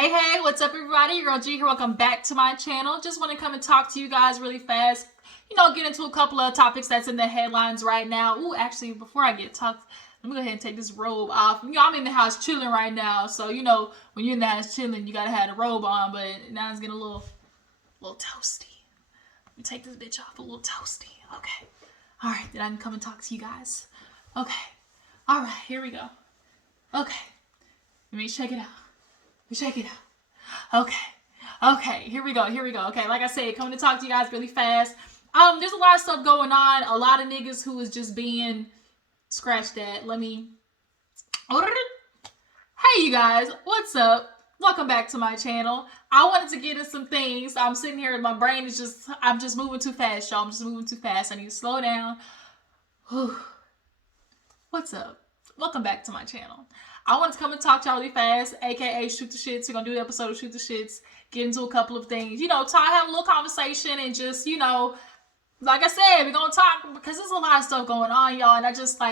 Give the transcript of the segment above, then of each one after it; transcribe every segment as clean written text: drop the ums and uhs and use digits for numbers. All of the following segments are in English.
Hey, what's up everybody? Your girl G here. Welcome back to my channel. Just want to come and talk to you guys really fast. Get into a couple of topics that's in the headlines right now. Ooh, actually, before I get talked, let me go ahead and take this robe off. I'm in the house chilling right now. So, when you're in the house chilling, you got to have the robe on. But now it's getting a little toasty. Let me take this bitch off a little toasty. Okay. All right, then I can come and talk to you guys. Okay. All right, here we go. Okay. Let me check it out. Check it out. Okay, here we go. Okay, like I said, coming to talk to you guys really fast. There's a lot of stuff going on. A lot of niggas who is just being scratch that. Hey you guys, what's up? Welcome back to my channel. I wanted to get into some things. I'm sitting here, my brain is I'm just moving too fast, y'all. I'm just moving too fast. I need to slow down. Whew. What's up? Welcome back to my channel. I want to come and talk to y'all really fast, aka Shoot the Shits. We're going to do the episode of Shoot the Shits, get into a couple of things, have a little conversation and just, like I said, we're going to talk because there's a lot of stuff going on, y'all. And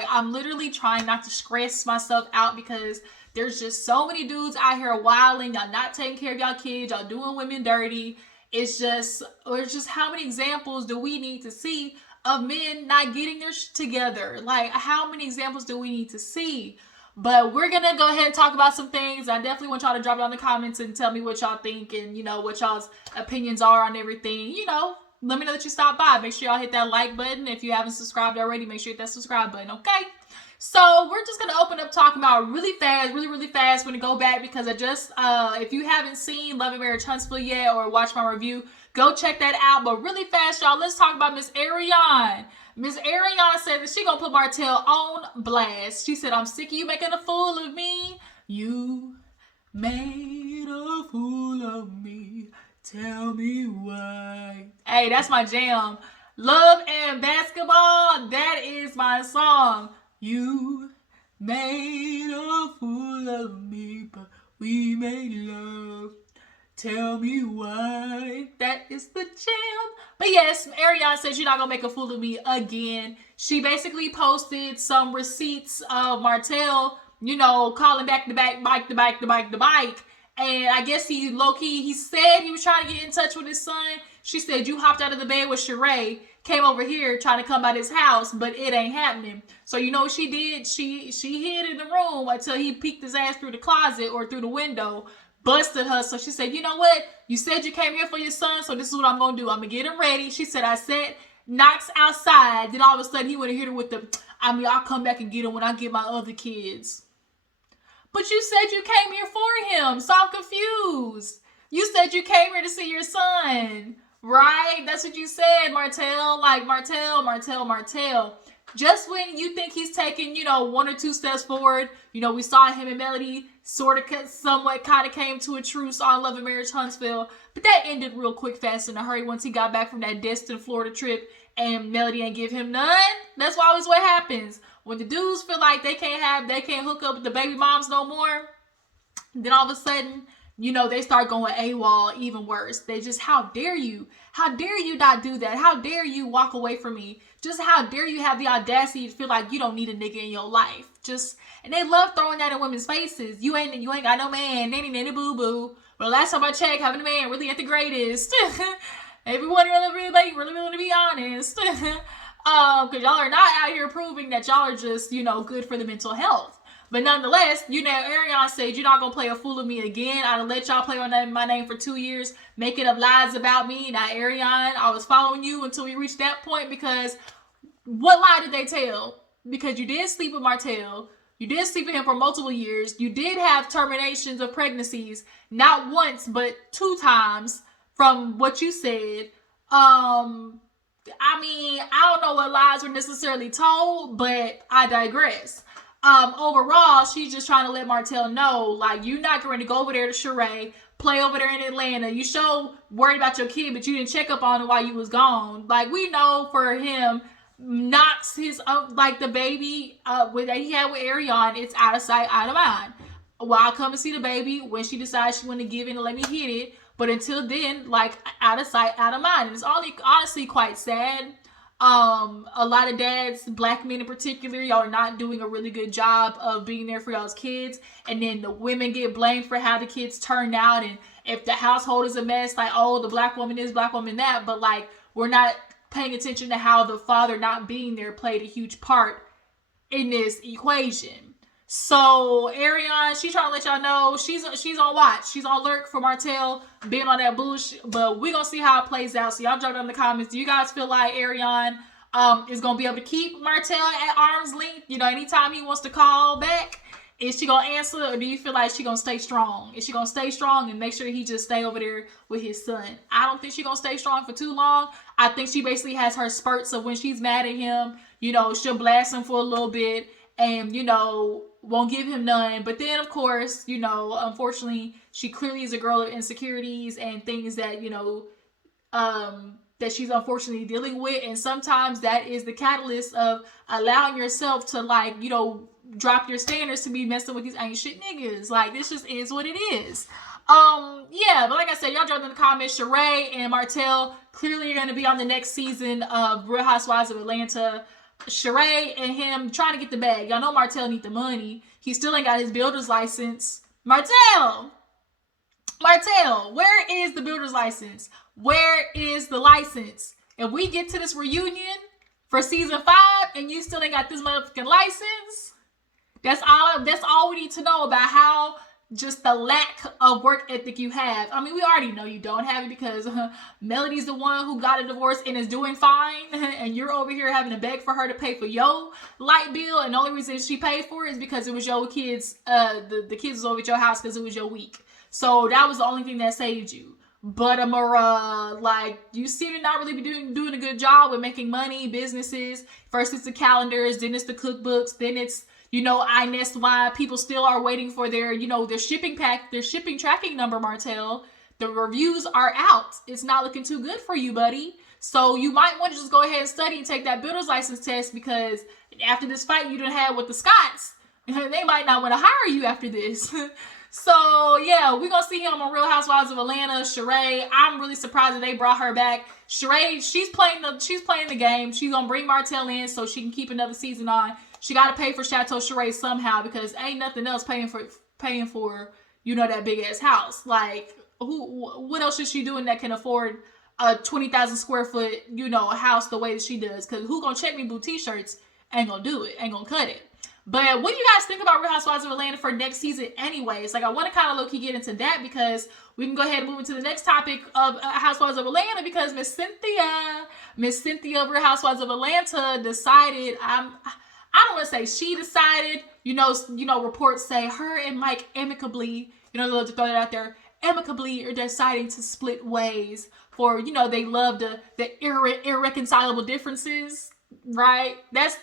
I'm literally trying not to stress myself out because there's just so many dudes out here wilding. Y'all not taking care of y'all kids. Y'all doing women dirty. It's just how many examples do we need to see of men not getting their shit together? Like, how many examples do we need to see? But we're going to go ahead and talk about some things. I definitely want y'all to drop it on the comments and tell me what y'all think and, what y'all's opinions are on everything. Let me know that you stopped by. Make sure y'all hit that like button. If you haven't subscribed already, make sure you hit that subscribe button, okay? So we're just going to open up talking about really fast. We're going to go back because I just, if you haven't seen Love and Marriage Huntsville yet or watched my review, go check that out. But really fast, y'all, let's talk about Miss Arionne. Miss Arionne said that she gonna put Martell on blast. She said, I'm sick of you making a fool of me. You made a fool of me. Tell me why. Hey, that's my jam. Love and Basketball, that is my song. You made a fool of me, but we made love. Tell me why. That is the jam. But yes, Arionne says you're not going to make a fool of me again. She basically posted some receipts of Martell, calling back the bike. And I guess he low-key, he said he was trying to get in touch with his son. She said, you hopped out of the bed with Sheree, came over here trying to come out his house, but it ain't happening. So you know what she did? She hid in the room until he peeked his ass through the closet or through the window. Busted her. So she said, you know what? You said you came here for your son, so this is what I'm going to do. I'm going to get him ready. She said, I said, Knox outside. Then all of a sudden, he would have hit her with I'll come back and get him when I get my other kids. But you said you came here for him, so I'm confused. You said you came here to see your son, right? That's what you said, Martell. Like, Martell. Just when you think he's taking, one or two steps forward, we saw him and Melody somewhat kind of came to a truce on Love and Marriage Huntsville, but that ended real quick, fast in a hurry once he got back from that distant Florida trip and Melody ain't give him none. That's always what happens. When the dudes feel like they can't hook up with the baby moms no more, then all of a sudden, they start going AWOL even worse. They just, how dare you? How dare you not do that? How dare you walk away from me? Just how dare you have the audacity to feel like you don't need a nigga in your life? And they love throwing that in women's faces. You ain't got no man, nanny boo boo. But last time I checked, having a man really ain't the greatest. Everyone really want to be honest. Because y'all are not out here proving that y'all are just, good for the mental health. But nonetheless, Arionne said, you're not going to play a fool of me again. I done let y'all play on my name for 2 years, making up lies about me. Now, Arionne, I was following you until we reached that point because what lie did they tell? Because you did sleep with Martell. You did sleep with him for multiple years. You did have terminations of pregnancies, not once, but 2 times from what you said. I don't know what lies were necessarily told, but I digress. Overall, she's just trying to let Martell know, like, you're not going to go over there to Sheree, play over there in Atlanta. You so worried about your kid, but you didn't check up on it while you was gone. Like, we know for him, Knox, the baby that he had with Arionne, it's out of sight, out of mind. Well, I'll come and see the baby when she decides she want to give in and let me hit it. But until then, like, out of sight, out of mind. And it's honestly quite sad. A lot of dads, black men in particular, y'all are not doing a really good job of being there for y'all's kids. And then the women get blamed for how the kids turned out. And if the household is a mess, like, oh, the black woman is, black woman that. But like, we're not paying attention to how the father not being there played a huge part in this equation. So Arionne, she's trying to let y'all know she's on watch. She's on alert for Martell being on that bullshit. But we're gonna see how it plays out. So y'all drop down in the comments. Do you guys feel like Arionne is gonna be able to keep Martell at arm's length? You know, anytime he wants to call back, is she gonna answer, or do you feel like she gonna stay strong? Is she gonna stay strong and make sure he just stay over there with his son? I don't think she's gonna stay strong for too long. I think she basically has her spurts of when she's mad at him, you know, she'll blast him for a little bit and, you know, won't give him none. But then, of course, you know, unfortunately, she clearly is a girl of insecurities and things that, you know, that she's unfortunately dealing with. And sometimes that is the catalyst of allowing yourself to, like, you know, drop your standards to be messing with these ain't shit niggas. Like, this just is what it is. Yeah, but like I said, y'all drop in the comments. Sheree and Martell clearly are going to be on the next season of Real Housewives of Atlanta. Sheree and him trying to get the bag. Y'all know Martell need the money. He still ain't got his builder's license. Martell, where is the builder's license? Where is the license? If we get to this reunion for season 5 and you still ain't got this motherfucking license, that's all we need to know about how just the lack of work ethic you have. I mean, we already know you don't have it because Melody's the one who got a divorce and is doing fine, and you're over here having to beg for her to pay for your light bill, and the only reason she paid for it is because it was your kids, the kids was over at your house because it was your week. So that was the only thing that saved you. But Amara, like, you seem to not really be doing a good job with making money, businesses. First it's the calendars, then it's the cookbooks, then it's, you know, I Nest why people still are waiting for their, you know, their shipping tracking number, Martell. The reviews are out. It's not looking too good for you, buddy. So you might want to just go ahead and study and take that builder's license test, because after this fight you done had with the Scotts, they might not want to hire you after this. So yeah, we're gonna see him on Real Housewives of Atlanta. Sheree, I'm really surprised that they brought her back. Sheree, she's playing the game. She's gonna bring Martell in so she can keep another season on. She got to pay for Chateau Sheree somehow, because ain't nothing else paying for, you know, that big ass house. Like, what else is she doing that can afford a 20,000 square foot, you know, house the way that she does? Because who gonna check me blue t-shirts? Ain't gonna do it. Ain't gonna cut it. But what do you guys think about Real Housewives of Atlanta for next season anyways? Like, I want to kind of low-key get into that, because we can go ahead and move into the next topic of Housewives of Atlanta, because Miss Cynthia of Real Housewives of Atlanta decided, I don't want to say she decided, you know, reports say her and Mike amicably, you know, to throw that out there, amicably are deciding to split ways for, you know, they love the irreconcilable differences, right? That's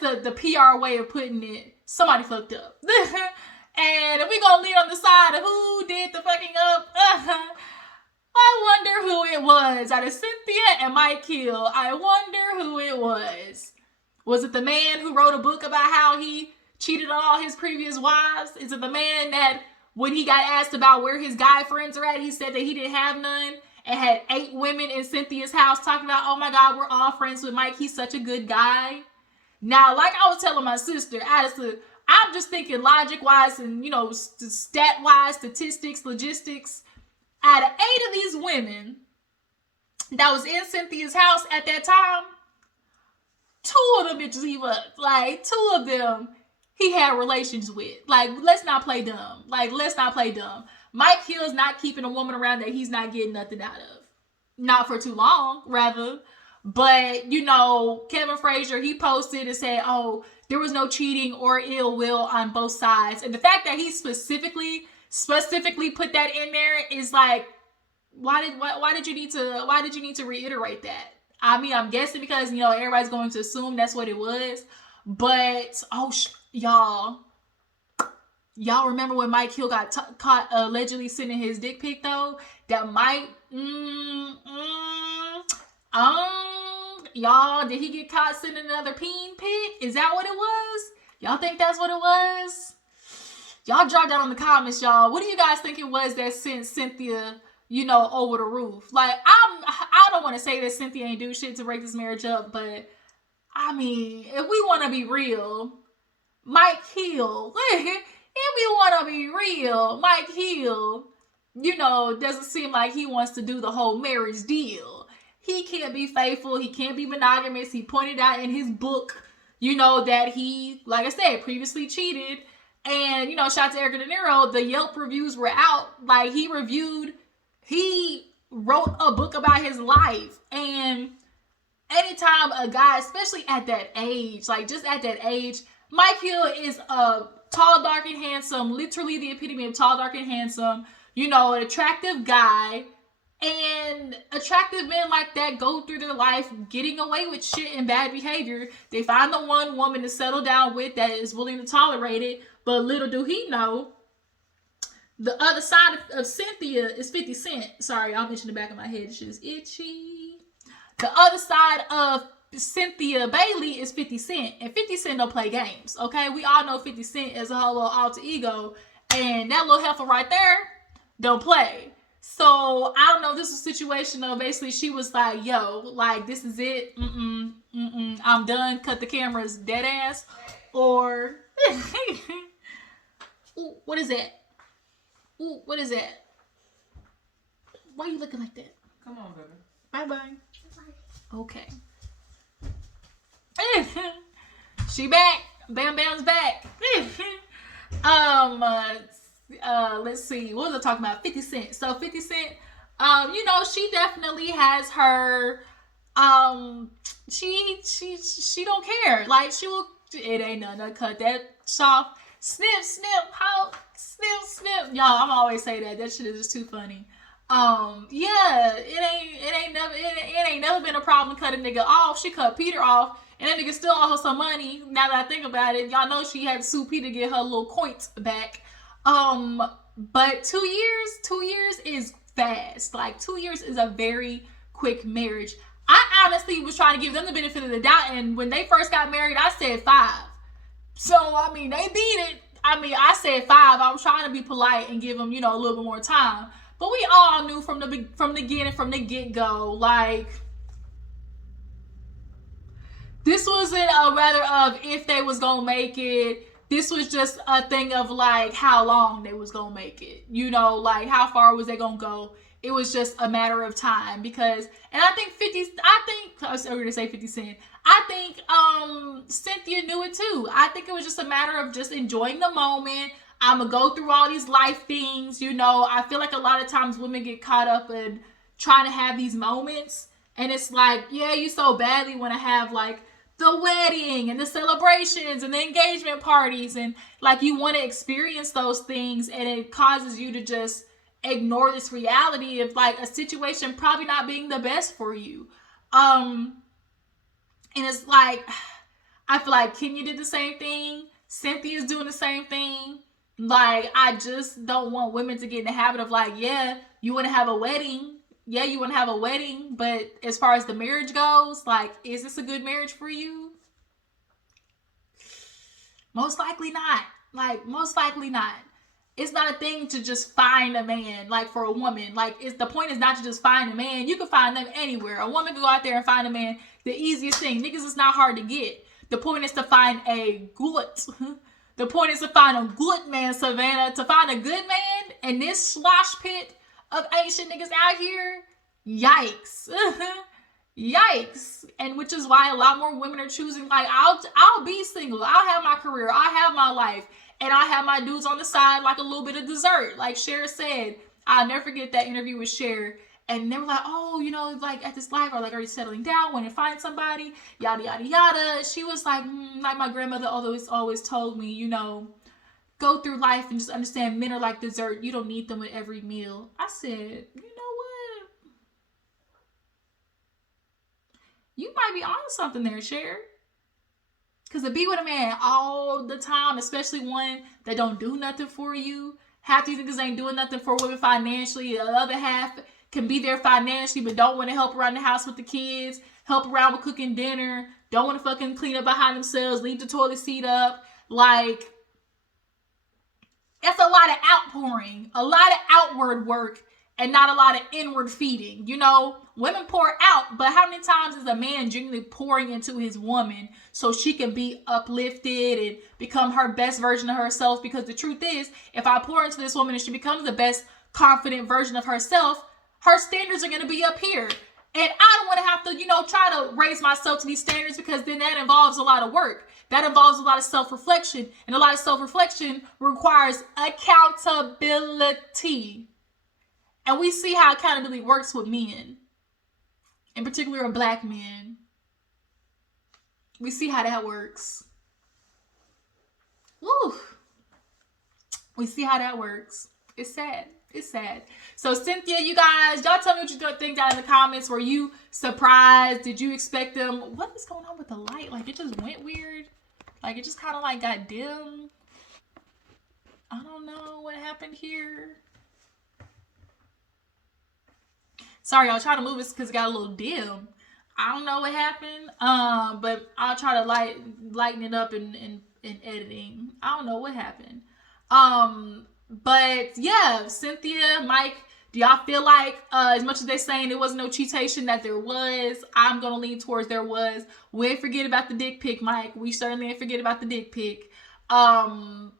the PR way of putting it. Somebody fucked up. And we gonna lead on the side of who did the fucking up. I wonder who it was out of Cynthia and Mike Hill. I wonder who it was. Was it the man who wrote a book about how he cheated on all his previous wives? Is it the man that when he got asked about where his guy friends are at, he said that he didn't have none and had 8 women in Cynthia's house talking about, oh my God, we're all friends with Mike. He's such a good guy. Now, like I was telling my sister, I'm just thinking logic-wise and, you know, stat-wise, statistics, logistics. Out of 8 of these women that was in Cynthia's house at that time, 2 of them bitches he was. Like, 2 of them he had relations with. Like, let's not play dumb. Mike Hill's not keeping a woman around that he's not getting nothing out of. Not for too long, rather. But, you know, Kevin Frazier, he posted and said, oh, there was no cheating or ill will on both sides. And the fact that he specifically put that in there is like, why did you need to reiterate that? I mean, I'm guessing because, you know, everybody's going to assume that's what it was. But, y'all remember when Mike Hill got caught allegedly sending his dick pic, though? That Mike, y'all, did he get caught sending another peen pic? Is that what it was? Y'all think that's what it was? Y'all drop that on the comments, y'all. What do you guys think it was that sent Cynthia, you know, over the roof? Like, I don't want to say that Cynthia ain't do shit to break this marriage up, but I mean, if we want to be real, Mike Hill, if we want to be real, Mike Hill, you know, doesn't seem like he wants to do the whole marriage deal. He can't be faithful. He can't be monogamous. He pointed out in his book, you know, that he, like I said, previously cheated. And, you know, shout out to Erica De Niro, the Yelp reviews were out. Like, he wrote a book about his life. And anytime a guy, especially at that age, like just at that age, Mike Hill is a tall, dark, and handsome, literally the epitome of tall, dark, and handsome, you know, an attractive guy. And attractive men like that go through their life getting away with shit and bad behavior. They find the one woman to settle down with that is willing to tolerate it. But little do he know, the other side of Cynthia is 50 Cent. Sorry, I'll mention the back of my head. Shit is itchy. The other side of Cynthia Bailey is 50 Cent. And 50 Cent don't play games, okay? We all know 50 Cent is a whole little alter ego. And that little heifer right there don't play. So, I don't know, this was a situation of basically she was like, yo, like, this is it. I'm done. Cut the cameras, dead ass. Or, ooh, what is that? Ooh, what is that? Why are you looking like that? Come on, baby. Bye-bye. Okay. She back. Bam Bam's back. Let's see. What was I talking about? 50 Cent. So 50 Cent, you know, she definitely has her, she don't care. Like, it ain't nothing. Cut that off. Snip, how, snip. Y'all, I'm always say that. That shit is just too funny. Yeah, it ain't never been a problem to cut a nigga off. She cut Peter off, and that nigga still owe her some money. Now that I think about it, y'all know she had to sue Peter to get her little coins back. But 2 years is fast. Like, 2 years is a very quick marriage. I honestly was trying to give them the benefit of the doubt, and when they first got married, I said 5. So, I mean, they beat it. I mean, I said 5. I was trying to be polite and give them, you know, a little bit more time. But we all knew from the beginning, from the get-go, like, this wasn't a matter of if they was gonna make it. This was just a thing of, like, how long they was gonna make it. You know, like, how far was they gonna go? It was just a matter of time. Because, and I was going to say 50 Cent. I think Cynthia knew it too. I think it was just a matter of just enjoying the moment. I'm going to go through all these life things, you know. I feel like a lot of times women get caught up in trying to have these moments. And it's like, yeah, you so badly want to have, like, the wedding and the celebrations and the engagement parties. And, like, you want to experience those things. And it causes you to just ignore this reality of, like, a situation probably not being the best for you. And it's like, I feel like Kenya did the same thing. Cynthia's doing the same thing. Like, I just don't want women to get in the habit of, like, yeah, you want to have a wedding. Yeah, you want to have a wedding. But as far as the marriage goes, like, is this a good marriage for you? Most likely not. Like, most likely not. It's not a thing to just find a man, like, for a woman. Like, the point is not to just find a man. You can find them anywhere. A woman can go out there and find a man. The easiest thing. Niggas is not hard to get. The point is to find a good. The point is to find a good man, Savannah. To find a good man in this slosh pit of ancient niggas out here. Yikes. Yikes. And which is why a lot more women are choosing, like, I'll be single. I'll have my career. I'll have my life. And I have my dudes on the side, like a little bit of dessert. Like Cher said, I'll never forget that interview with Cher. And they were like, oh, you know, like, at this life, or like, are you settling down? Want to find somebody? Yada, yada, yada. She was like, like my grandmother always told me, you know, go through life and just understand men are like dessert. You don't need them with every meal. I said, you know what? You might be on something there, Cher. Because to be with a man all the time, especially one that don't do nothing for you. Half these niggas ain't doing nothing for women financially. The other half can be there financially, but don't want to help around the house with the kids. Help around with cooking dinner. Don't want to fucking clean up behind themselves. Leave the toilet seat up. Like, it's a lot of outpouring. A lot of outward work. and not a lot of inward feeding. You know, women pour out, but how many times is a man genuinely pouring into his woman so she can be uplifted and become her best version of herself? Because the truth is, if I pour into this woman and she becomes the best confident version of herself, her standards are going to be up here. And I don't want to have to, you know, try to raise myself to these standards, because then that involves a lot of work. That involves a lot of self-reflection. And a lot of self-reflection requires accountability. And we see how accountability works with men, in particular Black men. We see how that works. Woo! We see how that works. It's sad. It's sad. So Cynthia, you guys, y'all tell me what you think down in the comments. Were you surprised? Did you expect them? What is going on with the light? Like, it just went weird. Like, it just kind of like got dim. I don't know what happened here. Sorry, y'all, trying to move this because it got a little dim. I don't know what happened. But I'll try to lighten it up in editing. I don't know what happened. But yeah, Cynthia, Mike, do y'all feel like, as much as they're saying there was no cheatation, that there was? I'm going to lean towards there was. We ain't forget about the dick pic, Mike. We certainly ain't forget about the dick pic. I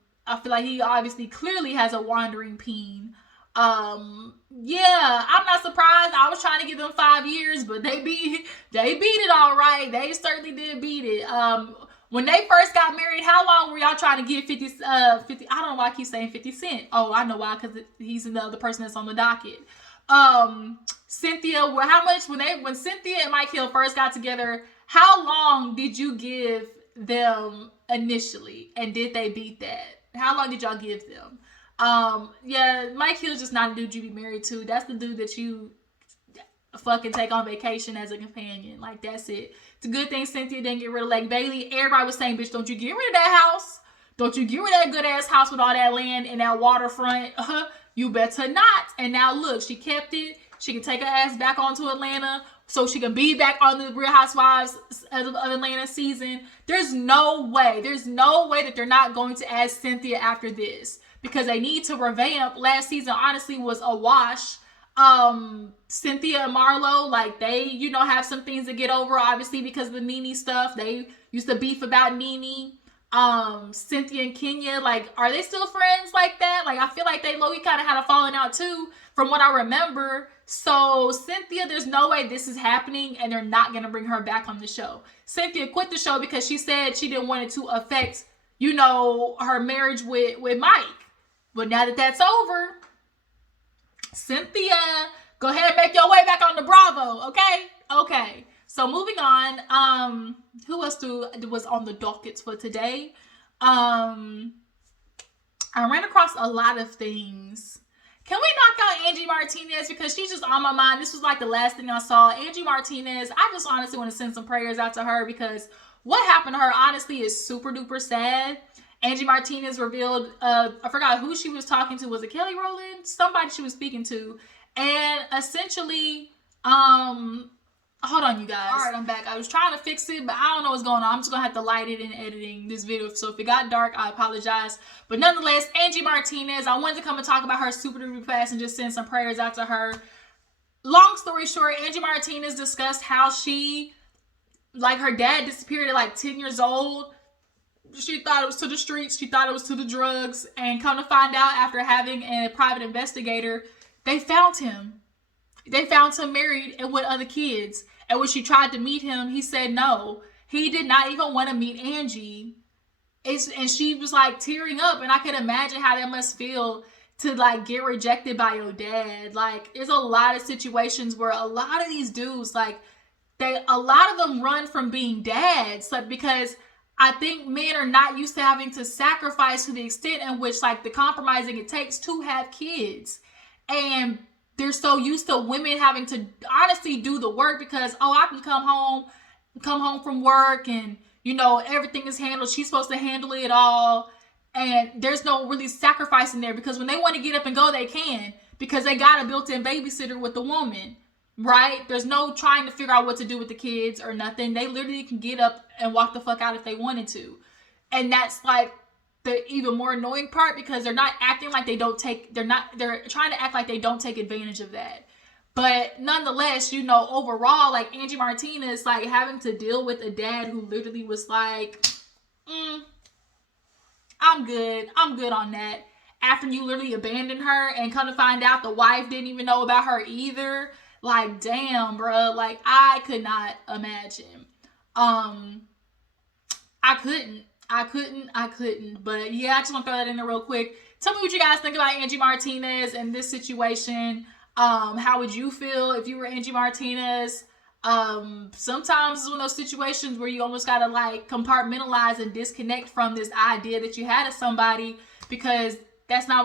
feel like he obviously clearly has a wandering peen. Yeah, I'm not surprised. I was trying to give them 5 years, but they beat it all right. They certainly did beat it. When they first got married, how long were y'all trying to give 50, I don't know why I keep saying 50 Cent. Oh, I know why, because he's the other person that's on the docket. Cynthia, how much, when Cynthia and Mike Hill first got together, how long did you give them initially? And did they beat that? How long did y'all give them? Yeah, Mike Hill's just not a dude you be married to. That's the dude that you fucking take on vacation as a companion. Like, that's it. It's a good thing Cynthia didn't get rid of Lake Bailey. Everybody was saying, bitch, don't you get rid of that house. Don't you get rid of that good ass house with all that land and that waterfront. You better not. And now look, she kept it. She can take her ass back onto Atlanta so she can be back on the Real Housewives of Atlanta season. There's no way that they're not going to add Cynthia after this, because they need to revamp. Last season honestly was a wash. Cynthia and Marlo, like, they, you know, have some things to get over, obviously, because of the Nene stuff. They used to beef about Nene. Cynthia and Kenya, like, are they still friends like that? Like, I feel like they low-key kind of had a falling out too, from what I remember. So Cynthia, there's no way this is happening, and they're not going to bring her back on the show. Cynthia quit the show because she said she didn't want it to affect, you know, her marriage with Mike. But now that that's over, Cynthia, go ahead and make your way back on the Bravo, okay? Okay. So moving on, who else was on the dockets for today? I ran across a lot of things. Can we knock out Angie Martinez, because she's just on my mind? This was like the last thing I saw. Angie Martinez, I just honestly want to send some prayers out to her, because what happened to her honestly is super duper sad. Angie Martinez revealed, I forgot who she was talking to. Was it Kelly Rowland? Somebody she was speaking to. And essentially, hold on, you guys. All right, I'm back. I was trying to fix it, but I don't know what's going on. I'm just going to have to light it in editing this video. So if it got dark, I apologize. But nonetheless, Angie Martinez, I wanted to come and talk about her super duper fast and just send some prayers out to her. Long story short, Angie Martinez discussed how she, like, her dad disappeared at like 10 years old. She thought it was to the streets. She thought it was to the drugs. And come to find out, after having a private investigator, they found him. They found him married and with other kids. And when she tried to meet him, he said no. He did not even want to meet Angie. And she was like tearing up. And I can imagine how that must feel to like get rejected by your dad. Like, there's a lot of situations where a lot of these dudes, like, a lot of them run from being dads. Like, because I think men are not used to having to sacrifice to the extent in which, like, the compromising it takes to have kids. And they're so used to women having to honestly do the work, because, oh, I can come home from work and, you know, everything is handled. She's supposed to handle it all. And there's no really sacrificing there, because when they want to get up and go, they can, because they got a built-in babysitter with the woman. Right? There's no trying to figure out what to do with the kids or nothing. They literally can get up and walk the fuck out if they wanted to. And that's like the even more annoying part, because they're not acting like they don't take, they're trying to act like they don't take advantage of that. But nonetheless, you know, overall, like Angie Martinez, like having to deal with a dad who literally was like, I'm good on that. After you literally abandoned her and come to find out the wife didn't even know about her either. Like, damn, bro. Like, I could not imagine. I couldn't. But yeah, I just want to throw that in there real quick. Tell me what you guys think about Angie Martinez and this situation. How would you feel if you were Angie Martinez? Sometimes it's one of those situations where you almost gotta like compartmentalize and disconnect from this idea that you had of somebody, because that's not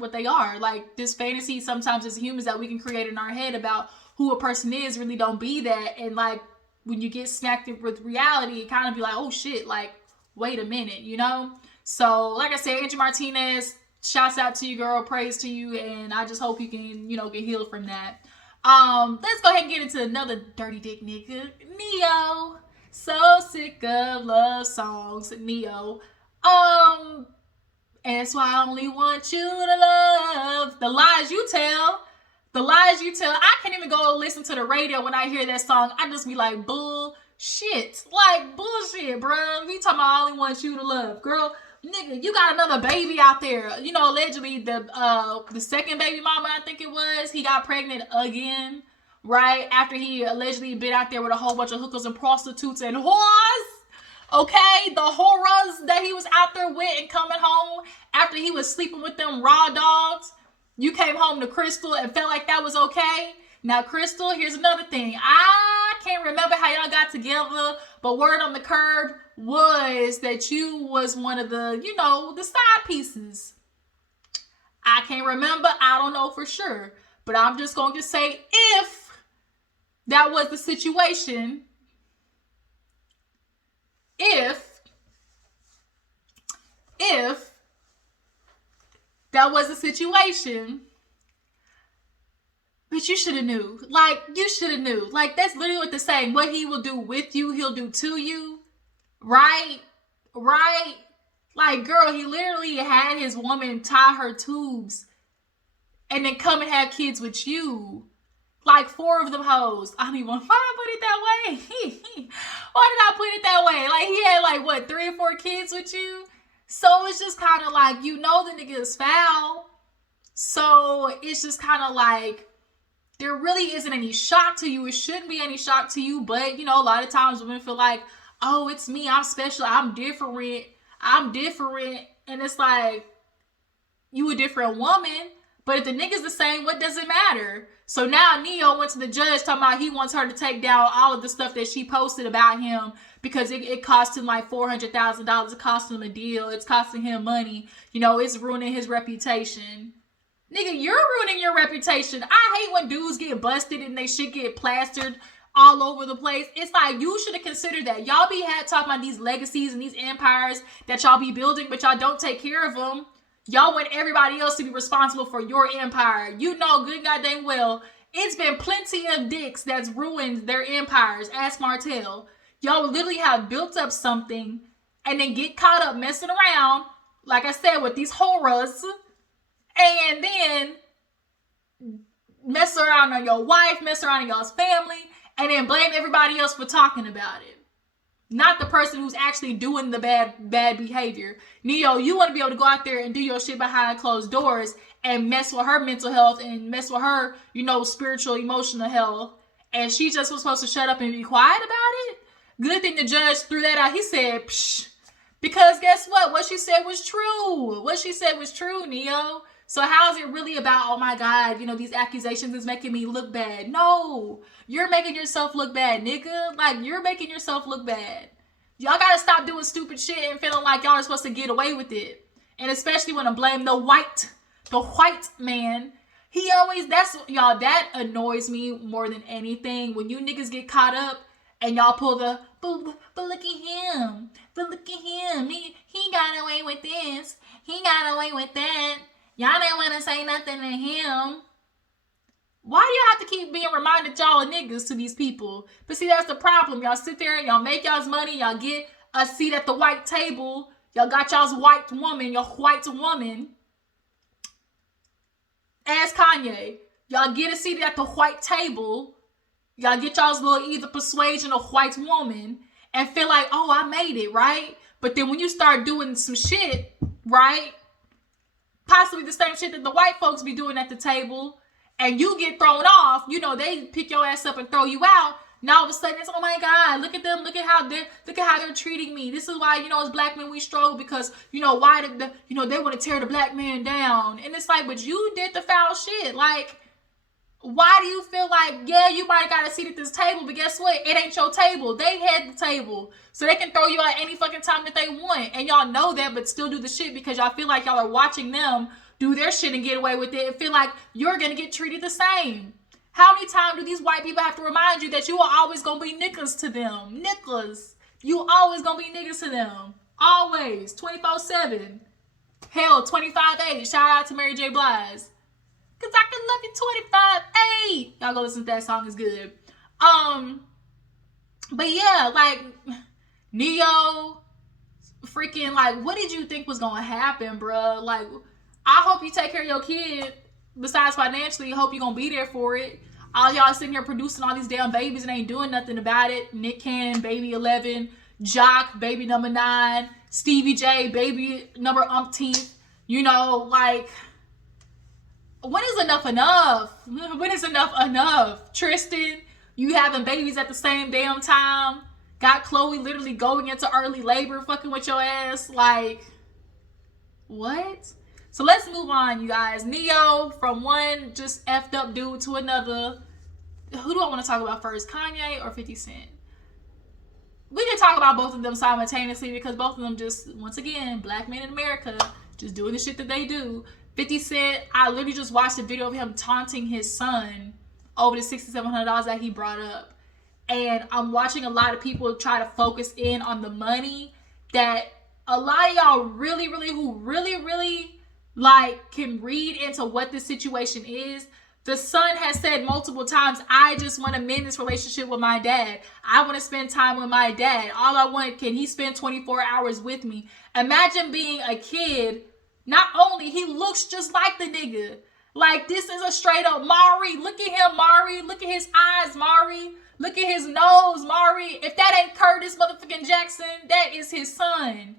what they are. Like, this fantasy sometimes as humans that we can create in our head about who a person is really don't be that. And like, when you get smacked with reality, it kind of be like, oh shit, like, wait a minute, you know? So like I said, Angie Martinez, shouts out to you, girl, praise to you, and I just hope you can, you know, get healed from that. Let's go ahead and get into another dirty dick nigga, Neyo. So sick of love songs, Neyo. And that's why I only want you to love. The lies you tell. I can't even go listen to the radio when I hear that song. I just be like, bullshit. Like, bullshit, bro. We talking about I only want you to love. Girl, nigga, you got another baby out there. You know, allegedly the second baby mama, I think it was, he got pregnant again, right? After he allegedly been out there with a whole bunch of hookers and prostitutes and whores. Okay, the horrors that he was out there with and coming home after he was sleeping with them raw dogs. You came home to Crystal and felt like that was okay. Now, Crystal, here's another thing. I can't remember how y'all got together, but word on the curb was that you was one of the, you know, the side pieces. I can't remember. I don't know for sure. But I'm just going to say, if that was the situation, if that was the situation, but you should have knew. Like, you should have knew. Like, that's literally what they're saying. What he will do with you, he'll do to you. Right? Like, girl, he literally had his woman tie her tubes and then come and have kids with you. Like, 4 of them hoes. I don't even want to put it that way. Why did I put it that way? Like, he had like, what, 3 or 4 kids with you? So it's just kind of like, you know, the nigga is foul. So it's just kind of like, there really isn't any shock to you. It shouldn't be any shock to you. But, you know, a lot of times women feel like, oh, it's me. I'm special. I'm different. And it's like, you a different woman. But if the nigga's the same, what does it matter? So now Neyo went to the judge talking about he wants her to take down all of the stuff that she posted about him because it cost him like $400,000. It cost him a deal. It's costing him money. You know, it's ruining his reputation. Nigga, you're ruining your reputation. I hate when dudes get busted and they shit get plastered all over the place. It's like, you should have considered that. Y'all be talking about these legacies and these empires that y'all be building, but y'all don't take care of them. Y'all want everybody else to be responsible for your empire. You know good goddamn well, it's been plenty of dicks that's ruined their empires. Ask Martell. Y'all literally have built up something and then get caught up messing around, like I said, with these horrors, and then mess around on your wife, mess around on y'all's family, and then blame everybody else for talking about it. Not the person who's actually doing the bad behavior. Neyo, you want to be able to go out there and do your shit behind closed doors and mess with her mental health and mess with her, you know, spiritual, emotional health. And she just was supposed to shut up and be quiet about it? Good thing the judge threw that out. He said, psh. Because guess what? What she said was true. What she said was true, Neyo. So how is it really about, oh my God, you know, these accusations is making me look bad? No, you're making yourself look bad, nigga. Like, you're making yourself look bad. Y'all gotta stop doing stupid shit and feeling like y'all are supposed to get away with it. And especially when I blame the white man. He always, y'all, that annoys me more than anything. When you niggas get caught up and y'all pull the, but look at him. But look at him. He got away with this. He got away with that. Y'all didn't want to say nothing to him. Why do you have to keep being reminded y'all are niggas to these people? But see, that's the problem. Y'all sit there and y'all make y'all's money. Y'all get a seat at the white table. Y'all got y'all's white woman, your white woman. Ask Kanye. Y'all get a seat at the white table. Y'all get y'all's little either persuasion or white woman and feel like, oh, I made it, right? But then when you start doing some shit, right? Possibly the same shit that the white folks be doing at the table, and you get thrown off, you know, they pick your ass up and throw you out. Now all of a sudden it's, oh my God, look at them, look at how they're treating me. This is why, you know, as black men we struggle, because, you know, why you know, they want to tear the black man down. And it's like, but you did the foul shit. Like, why do you feel like, yeah, you might have got a seat at this table, but guess what? It ain't your table. They had the table. So they can throw you out any fucking time that they want. And y'all know that, but still do the shit because y'all feel like y'all are watching them do their shit and get away with it and feel like you're going to get treated the same. How many times do these white people have to remind you that you are always going to be niggas to them? Niggas. You always going to be niggas to them. Always. 24/7. Hell, 25/8. Shout out to Mary J. Blige. Cause I can love you 25/8. Y'all go listen to that song, it's good. But yeah, like Neyo, freaking, like, what did you think was gonna happen, bruh? Like, I hope you take care of your kid. Besides financially, I hope you're gonna be there for it. All y'all sitting here producing all these damn babies and ain't doing nothing about it. Nick Cannon, baby 11, Jock, baby number 9, Stevie J, baby number umpteenth. You know, like, when is enough enough? When is enough enough? Tristan, you having babies at the same damn time. Got Chloe literally going into early labor, fucking with your ass. Like, what? So let's move on, you guys. Neyo, from one just effed up dude to another. Who do I want to talk about first? Kanye or 50 Cent? We can talk about both of them simultaneously because both of them just, once again, black men in America, just doing the shit that they do. 50 Cent, I literally just watched a video of him taunting his son over the $6,700 that he brought up. And I'm watching a lot of people try to focus in on the money that a lot of y'all really, like, can read into what the situation is. The son has said multiple times, I just want to mend this relationship with my dad. I want to spend time with my dad. All I want, can he spend 24 hours with me? Imagine being a kid. Not only, he looks just like the nigga. Like, this is a straight up Mari. Look at him, Mari. Look at his eyes, Mari. Look at his nose, Mari. If that ain't Curtis motherfucking Jackson, that is his son.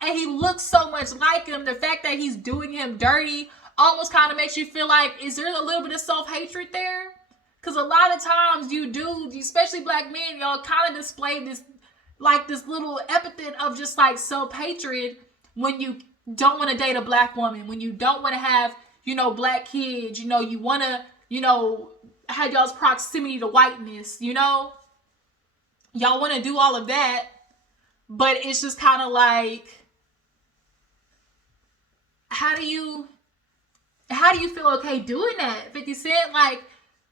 And he looks so much like him. The fact that he's doing him dirty almost kind of makes you feel like, is there a little bit of self-hatred there? Because a lot of times you do, especially black men, y'all kind of display this, like, this little epithet of just like self-hatred when you don't want to date a black woman, when you don't want to have, you know, black kids, you know, you want to, you know, have y'all's proximity to whiteness, you know, y'all want to do all of that, but it's just kind of like, how do you feel okay doing that? 50 Cent, like,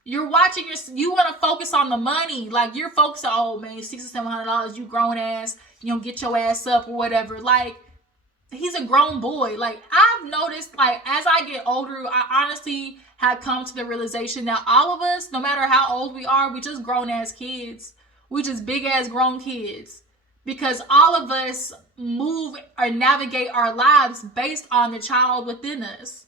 you're watching you want to focus on the money, like, you're focused on, oh man, $600-700, you grown ass, you know, get your ass up or whatever. Like, he's a grown boy. Like, I've noticed, like, as I get older, I honestly have come to the realization that all of us, no matter how old we are, we just grown ass kids. We just big ass grown kids. Because all of us move or navigate our lives based on the child within us.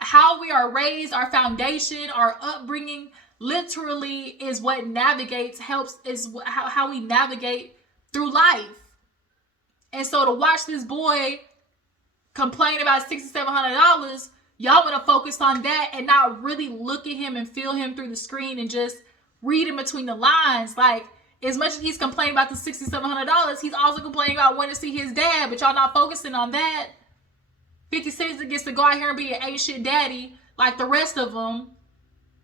How we are raised, our foundation, our upbringing, literally is what is how we navigate through life. And so to watch this boy complain about $6,700, y'all want to focus on that and not really look at him and feel him through the screen and just read in between the lines. Like, as much as he's complaining about the $6,700, he's also complaining about wanting to see his dad, but y'all not focusing on that. 50 Cent gets to go out here and be an ain't shit daddy like the rest of them.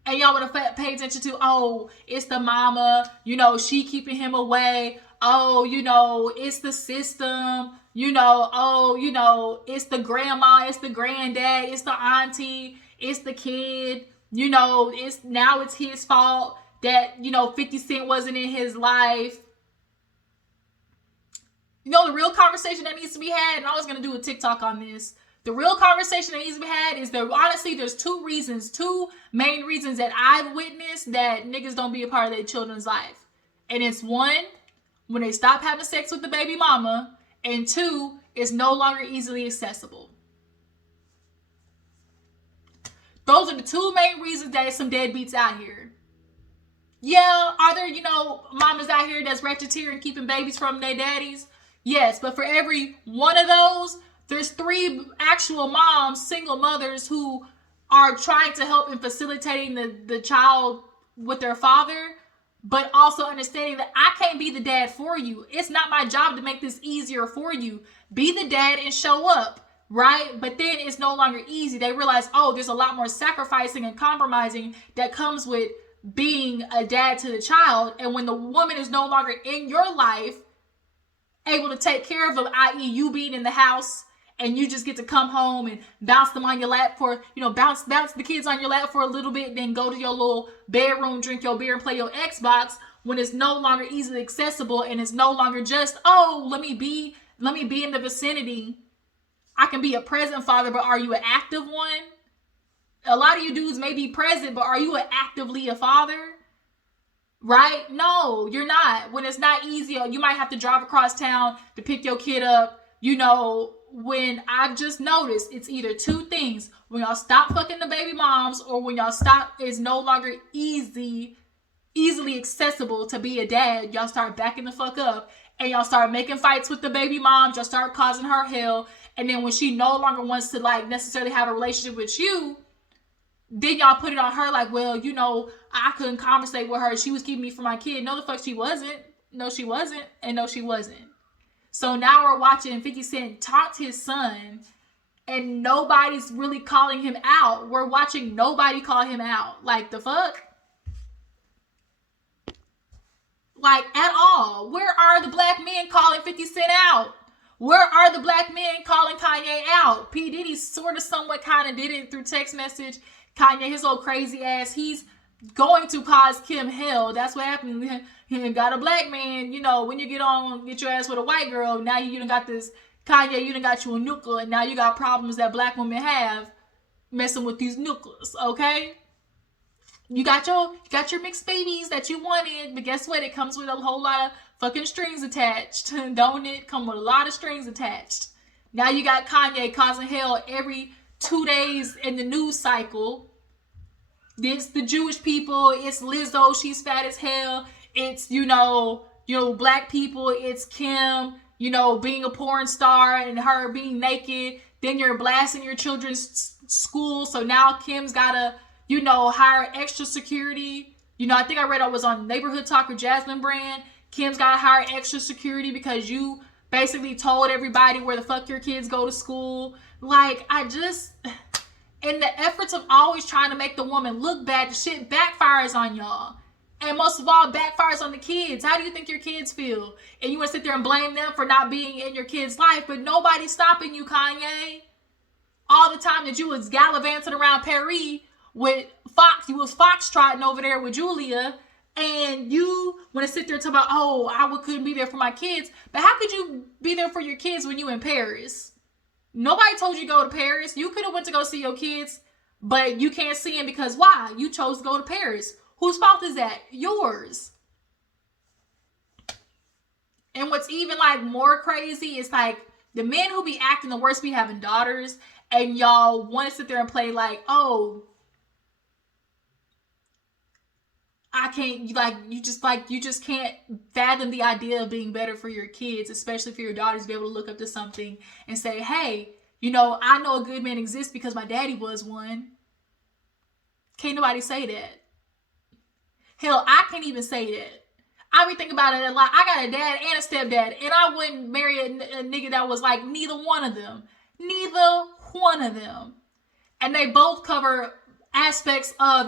And y'all want to pay attention to, oh, it's the mama, you know, she keeping him away. Oh, you know, it's the system, you know, oh, you know, it's the grandma, it's the granddad, it's the auntie, it's the kid, you know, it's his fault that, you know, 50 Cent wasn't in his life. You know, the real conversation that needs to be had, and I was going to do a TikTok on this. The real conversation that needs to be had is there, honestly, there's two main reasons that I've witnessed that niggas don't be a part of their children's life. And it's one, when they stop having sex with the baby mama, and two, It's no longer easily accessible. Those are the two main reasons that some deadbeats out here. Yeah, are there, mamas out here that's racketeering keeping babies from their daddies? Yes, but for every one of those, there's 3 actual moms, single mothers, who are trying to help in facilitating the child with their father, but also understanding that I can't be the dad for you. It's not my job to make this easier for you. Be the dad and show up, right? But then it's no longer easy. They realize, oh, there's a lot more sacrificing and compromising that comes with being a dad to the child. And when the woman is no longer in your life, able to take care of them, i.e. you being in the house and you just get to come home and bounce them on your lap for, bounce the kids on your lap for a little bit, then go to your little bedroom, drink your beer and play your Xbox, when it's no longer easily accessible and it's no longer just, oh, let me be in the vicinity. I can be a present father, but are you an active one? A lot of you dudes may be present, but are you actively a father? Right? No, you're not. When it's not easy, you might have to drive across town to pick your kid up. When I've just noticed, it's either 2 things. When y'all stop fucking the baby moms, or when y'all stop, it's no longer easily accessible to be a dad, y'all start backing the fuck up and y'all start making fights with the baby moms. Y'all start causing her hell. And then when she no longer wants to necessarily have a relationship with you, then y'all put it on her like, well, I couldn't conversate with her. She was keeping me from my kid. No, the fuck she wasn't. No, she wasn't. And no, she wasn't. So now we're watching 50 Cent taunt his son and nobody's really calling him out. We're watching nobody call him out. Like, the fuck? Like, at all. Where are the black men calling 50 Cent out? Where are the black men calling Kanye out? P. Diddy sort of somewhat kind of did it through text message. Kanye, his old crazy ass, he's going to cause Kim hell. That's what happened. He got a black man, when you get your ass with a white girl, now you done got this, Kanye, you done got you a nuclear, and now you got problems that black women have messing with these nuclears, okay? You got your mixed babies that you wanted, but guess what? It comes with a whole lot of fucking strings attached, don't it? Come with a lot of strings attached. Now you got Kanye causing hell every 2 days in the news cycle. It's the Jewish people. It's Lizzo. She's fat as hell. It's, black people. It's Kim, being a porn star and her being naked. Then you're blasting your children's school. So now Kim's got to, hire extra security. I think I read I was on Neighborhood Talk or Jasmine Brand. Kim's got to hire extra security because you basically told everybody where the fuck your kids go to school. In the efforts of always trying to make the woman look bad, the shit backfires on y'all. And most of all, backfires on the kids. How do you think your kids feel? And you want to sit there and blame them for not being in your kid's life, but nobody's stopping you, Kanye. All the time that you was gallivanting around Paris with Fox, you was foxtrotting over there with Julia, and you want to sit there and talk about, oh, I couldn't be there for my kids. But how could you be there for your kids when you in Paris? Nobody told you to go to Paris. You could have went to go see your kids, but you can't see them because why? You chose to go to Paris. Whose fault is that? Yours. And what's even more crazy is the men who be acting the worst be having daughters, and y'all want to sit there and play oh, I can't, you just can't fathom the idea of being better for your kids, especially for your daughters to be able to look up to something and say, hey, I know a good man exists because my daddy was one. Can't nobody say that. Hell, I can't even say that. I be thinking about it a lot. I got a dad and a stepdad, and I wouldn't marry a nigga that was neither one of them. Neither one of them. And they both cover aspects of,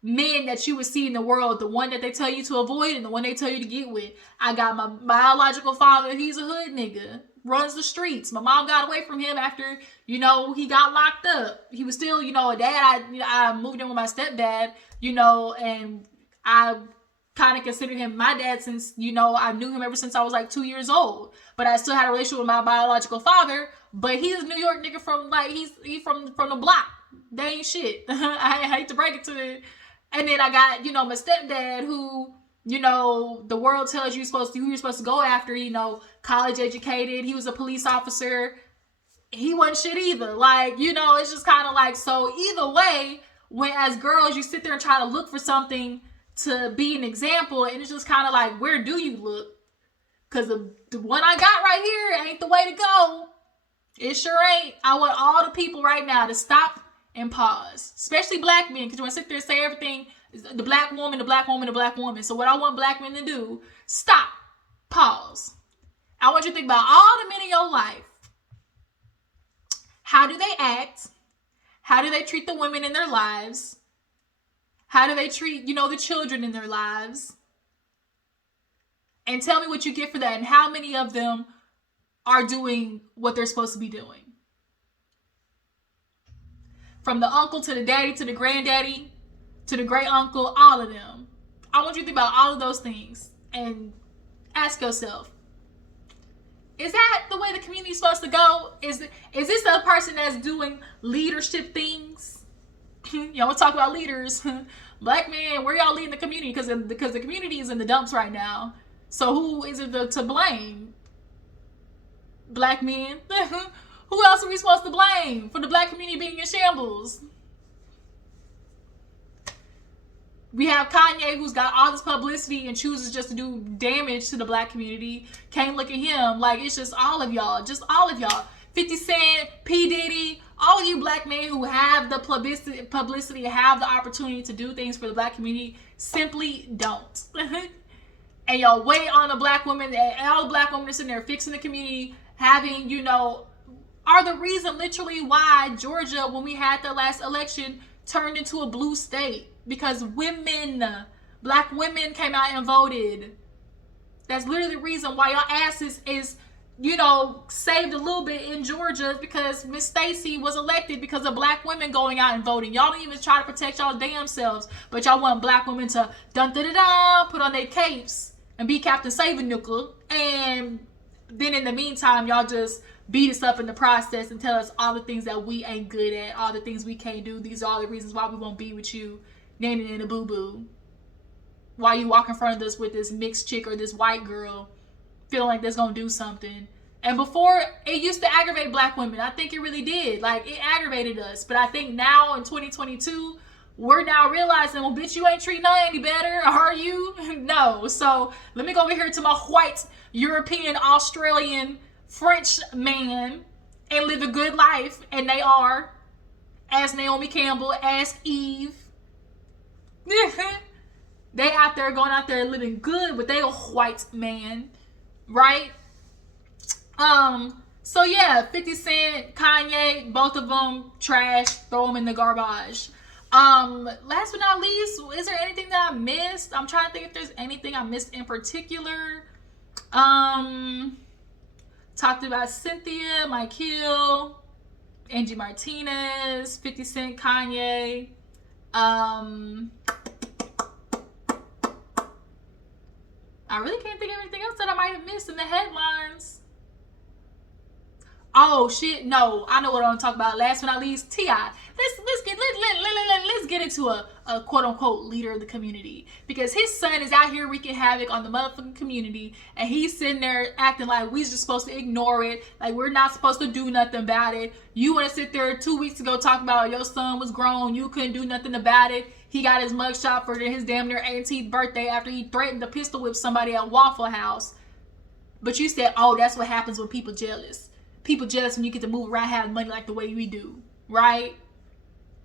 men that you would see in the world, the one that they tell you to avoid and the one they tell you to get with. I got my biological father, he's a hood nigga, runs the streets. My mom got away from him after, he got locked up. He was still, a dad. I moved in with my stepdad, and I kind of considered him my dad since, I knew him ever since I was 2 years old. But I still had a relationship with my biological father, but he's a New York nigga from, he's from the block. They ain't shit. I hate to break it to you. And then I got, my stepdad who, the world tells you who you're supposed to go after, college educated. He was a police officer. He wasn't shit either. Like, you know, it's just kind of like, so either way, when as girls, you sit there and try to look for something to be an example, and it's just kind of like, where do you look? Because the one I got right here ain't the way to go. It sure ain't. I want all the people right now to stop and pause, especially black men, because you want to sit there and say everything, the black woman, the black woman, the black woman. So what I want black men to do, stop, pause. I want you to think about all the men in your life. How do they act? How do they treat the women in their lives? How do they treat, you know, the children in their lives? And tell me what you get for that, and how many of them are doing what they're supposed to be doing. From the uncle to the daddy to the granddaddy to the great uncle, all of them. I want you to think about all of those things and ask yourself, is that the way the community is supposed to go? Is this the person that's doing leadership things? Y'all want to talk about leaders. Black men, where y'all leading the community? Because the community is in the dumps right now. So who is it to blame? Black men? Who else are we supposed to blame for the black community being in shambles? We have Kanye, who's got all this publicity and chooses just to do damage to the black community. Can't look at him. Like, it's just all of y'all. Just all of y'all. 50 Cent, P. Diddy, all of you black men who have the publicity, have the opportunity to do things for the black community, simply don't. And y'all wait on a black woman, and all the black women are sitting there fixing the community, having, you know, are the reason literally why Georgia, when we had the last election, turned into a blue state. Because women, black women came out and voted. That's literally the reason why y'all asses is, you know, saved a little bit in Georgia, because Miss Stacey was elected because of black women going out and voting. Y'all don't even try to protect y'all damn selves, but y'all want black women to dun-da-da-da, put on their capes and be Captain Sabernickel, and then in the meantime, y'all just beat us up in the process and tell us all the things that we ain't good at, all the things we can't do. These are all the reasons why we won't be with you. Nanny and a boo-boo. Why you walk in front of us with this mixed chick or this white girl feeling like that's gonna do something. And before, it used to aggravate black women. I think it really did. Like, it aggravated us. But I think now in 2022, we're now realizing, well, bitch, you ain't treating her any better, are you? No. So let me go over here to my white, European, Australian, French man and live a good life. And they are. Ask Naomi Campbell, ask Eve. They out there going out there living good, but they a white man, right? So yeah, 50 Cent, Kanye, both of them trash, throw them in the garbage. Last but not least, is there anything that I missed? I'm trying to think if there's anything I missed in particular. Talked about Cynthia, Mike Hill, Angie Martinez, 50 Cent, Kanye. I really can't think of anything else that I might have missed in the headlines. Oh shit, no, I know what I'm talking about. Last but not least, T.I. Let's get into a quote unquote leader of the community, because his son is out here wreaking havoc on the motherfucking community, and he's sitting there acting like we're just supposed to ignore it, like we're not supposed to do nothing about it. You want to sit there 2 weeks ago talking about your son was grown, you couldn't do nothing about it. He got his mugshot for his damn near 18th birthday after he threatened to pistol whip somebody at Waffle House. But you said, oh, that's what happens when people jealous. People jealous when you get to move around, have money like the way we do, right?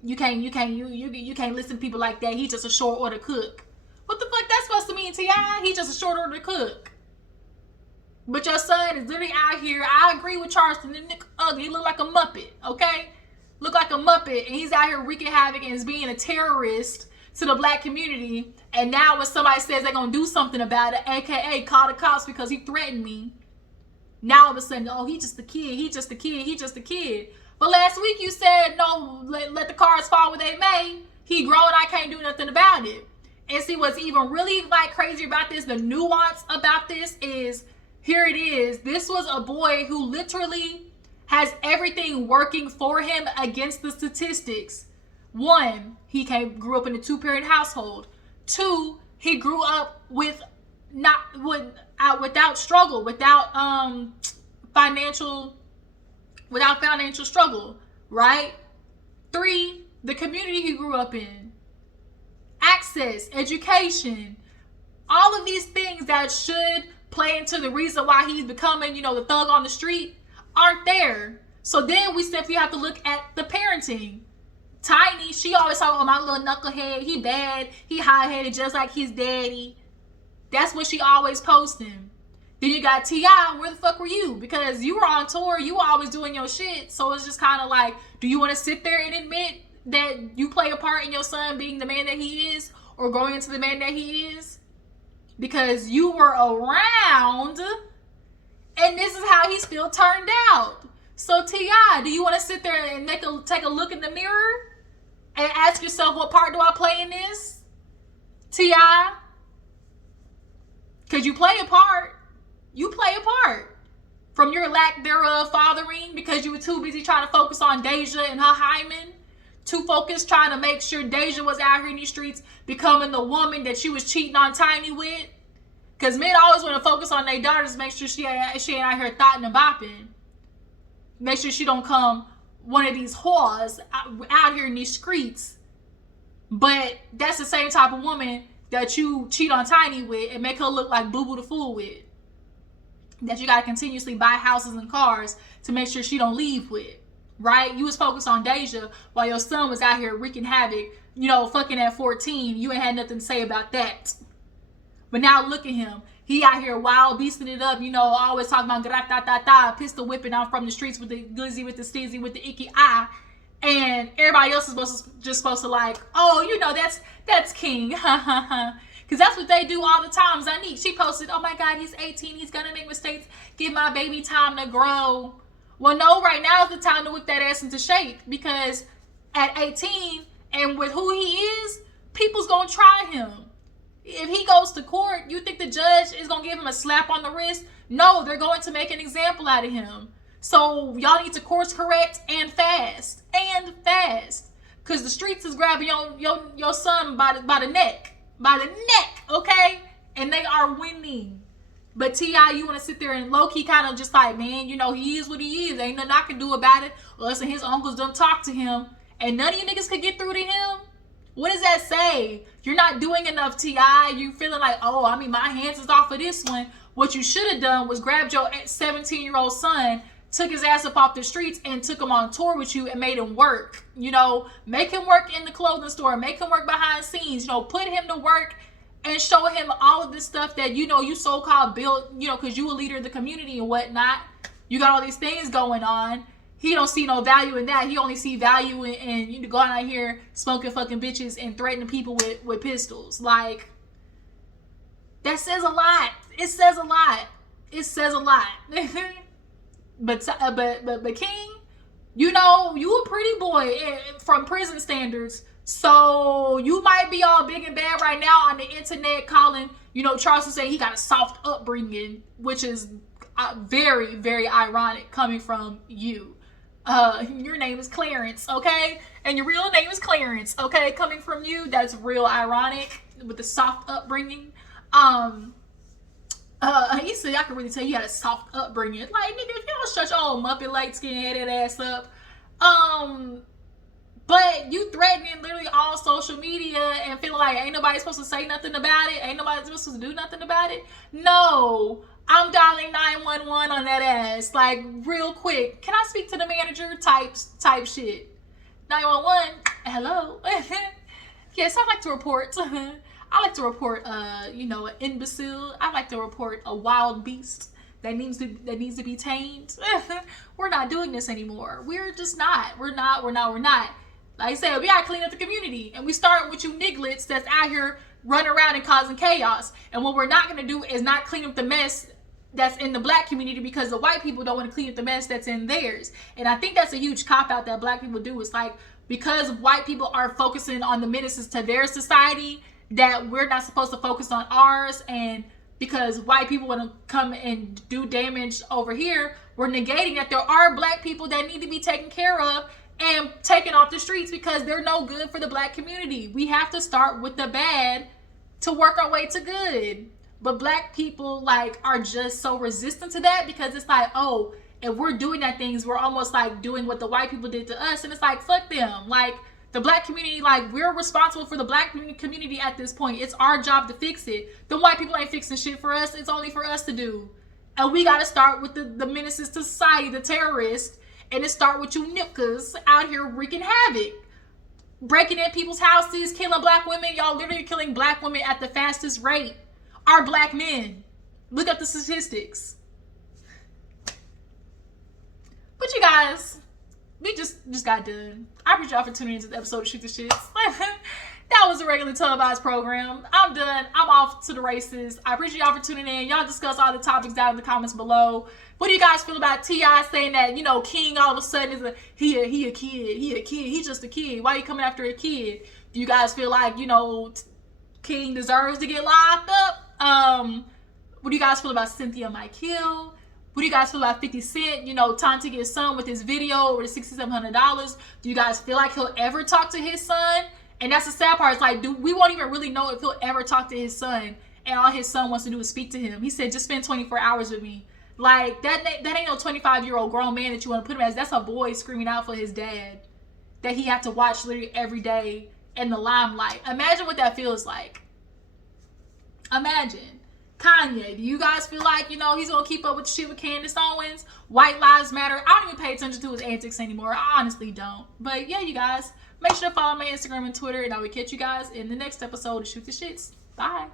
You can't listen to people like that. He's just a short order cook. What the fuck that's supposed to mean, T.I.? He's just a short order cook. But your son is literally out here. I agree with Charleston. The nigga ugly. He look like a Muppet, okay? Look like a Muppet, and he's out here wreaking havoc and is being a terrorist to the black community. And now when somebody says they're gonna do something about it, aka call the cops because he threatened me, now all of a sudden, oh, he just a kid, he just a kid, he just a kid. But last week you said, no, let the cards fall where they may. He grown, I can't do nothing about it. And see, what's even really like crazy about this, the nuance about this is, here it is. This was a boy who literally has everything working for him against the statistics. 1, he grew up in a 2-parent household. 2, he grew up with without struggle, without financial struggle, right? 3, the community he grew up in, access, education, all of these things that should play into the reason why he's becoming, the thug on the street aren't there. So then we simply have to look at the parenting. Tiny, she always talking about my little knucklehead, he bad, he high-headed just like his daddy. That's what she always posting. Then you got T.I., where the fuck were you? Because you were on tour, you were always doing your shit. So it's just kind of like, do you want to sit there and admit that you play a part in your son being the man that he is, or growing into the man that he is? Because you were around, and this is how he still turned out. So T.I., do you want to sit there and take a look in the mirror and ask yourself, what part do I play in this? T.I.? Because you play a part. You play a part. From your lack thereof fathering, because you were too busy trying to focus on Deja and her hymen. Too focused trying to make sure Deja was out here in these streets becoming the woman that she was cheating on Tiny with. Because men always want to focus on their daughters, make sure she ain't out here thotting and bopping. Make sure she don't come one of these whores out here in these streets. But that's the same type of woman that you cheat on Tiny with and make her look like Boo Boo the Fool with. That you got to continuously buy houses and cars to make sure she don't leave with. Right? You was focused on Deja while your son was out here wreaking havoc, fucking at 14. You ain't had nothing to say about that. But now look at him. He out here wild beasting it up, always talking about gra-ta-ta-ta, pistol whipping out from the streets with the glizzy, with the stizzy, with the icky eye. And everybody else is supposed to like, oh, that's King. Because that's what they do all the time. Zanique, she posted, oh my God, he's 18. He's going to make mistakes. Give my baby time to grow. Well, no, right now is the time to whip that ass into shape. Because at 18, and with who he is, people's going to try him. If he goes to court, you think the judge is going to give him a slap on the wrist? No, they're going to make an example out of him. So y'all need to course correct and fast. And fast. Because the streets is grabbing your son by the neck. By the neck, okay? And they are winning. But T.I., you want to sit there and low-key kind of just like, man, he is what he is. Ain't nothing I can do about it. Unless his uncles don't talk to him. And none of you niggas could get through to him. What does that say? You're not doing enough, T.I. You feeling like, my hands is off of this one. What you should have done was grabbed your 17-year-old son, took his ass up off the streets, and took him on tour with you and made him work. Make him work in the clothing store. Make him work behind scenes. Put him to work and show him all of this stuff that, you so-called built, because you a leader of the community and whatnot. You got all these things going on. He don't see no value in that. He only see value in going out here smoking fucking bitches and threatening people with pistols. Like, that says a lot. It says a lot. It says a lot. But King, you a pretty boy from prison standards. So you might be all big and bad right now on the internet calling, Charleston saying he got a soft upbringing, which is very, very ironic coming from you. Your name is Clarence, okay? And your real name is Clarence, okay? Coming from you, that's real ironic with the soft upbringing. He said, I can really tell you had a soft upbringing. Like, nigga, if you don't shut your old muppet light skin headed ass up. But you threatening literally all social media and feeling like ain't nobody supposed to say nothing about it. Ain't nobody supposed to do nothing about it. No, I'm dialing 911 on that ass. Like, real quick. Can I speak to the manager? Type shit. 911. Hello. Yes, I'd like to report. I like to report, an imbecile. I like to report a wild beast that needs to be tamed. We're not doing this anymore. We're just not. We're not. Like I said, we gotta clean up the community, and we start with you nigglets that's out here running around and causing chaos. And what we're not gonna do is not clean up the mess that's in the black community because the white people don't want to clean up the mess that's in theirs. And I think that's a huge cop-out that black people do. It's like, because white people are focusing on the menaces to their society, that we're not supposed to focus on ours, and because white people want to come and do damage over here, we're negating that there are black people that need to be taken care of and taken off the streets because they're no good for the black community. We have to start with the bad to work our way to good. But black people like are just so resistant to that because it's like, oh, if we're doing that things, we're almost like doing what the white people did to us. And it's like, fuck them. Like, the black community, like, we're responsible for the black community at this point. It's our job to fix it. The white people ain't fixing shit for us. It's only for us to do. And we got to start with the menaces to society, the terrorists. And it start with you niggas out here wreaking havoc. Breaking in people's houses, killing black women. Y'all literally killing black women at the fastest rate. Our black men. Look up the statistics. But you guys, we just got done. I appreciate y'all for tuning into the episode of Shoot the Shits. That was a regular televised program. I'm done. I'm off to the races. I appreciate y'all for tuning in. Y'all discuss all the topics down in the comments below. What do you guys feel about T.I. saying that, you know, King all of a sudden is he a kid. He's just a kid. Why are you coming after a kid? Do you guys feel like, you know, King deserves to get locked up? What do you guys feel about Cynthia Michael? What do you guys feel about 50 Cent, you know, taunting his son with his video over the $6,700? Do you guys feel like he'll ever talk to his son? And that's the sad part. It's like, we won't even really know if he'll ever talk to his son. And all his son wants to do is speak to him. He said, just spend 24 hours with me. Like, that ain't no 25-year-old grown man that you want to put him as. That's a boy screaming out for his dad that he had to watch literally every day in the limelight. Imagine what that feels like. Imagine. Kanye, do you guys feel like, you know, he's going to keep up with shit with Candace Owens? White Lives Matter. I don't even pay attention to his antics anymore. I honestly don't. But yeah, you guys, make sure to follow my Instagram and Twitter, and I will catch you guys in the next episode of Shoot the Shits. Bye.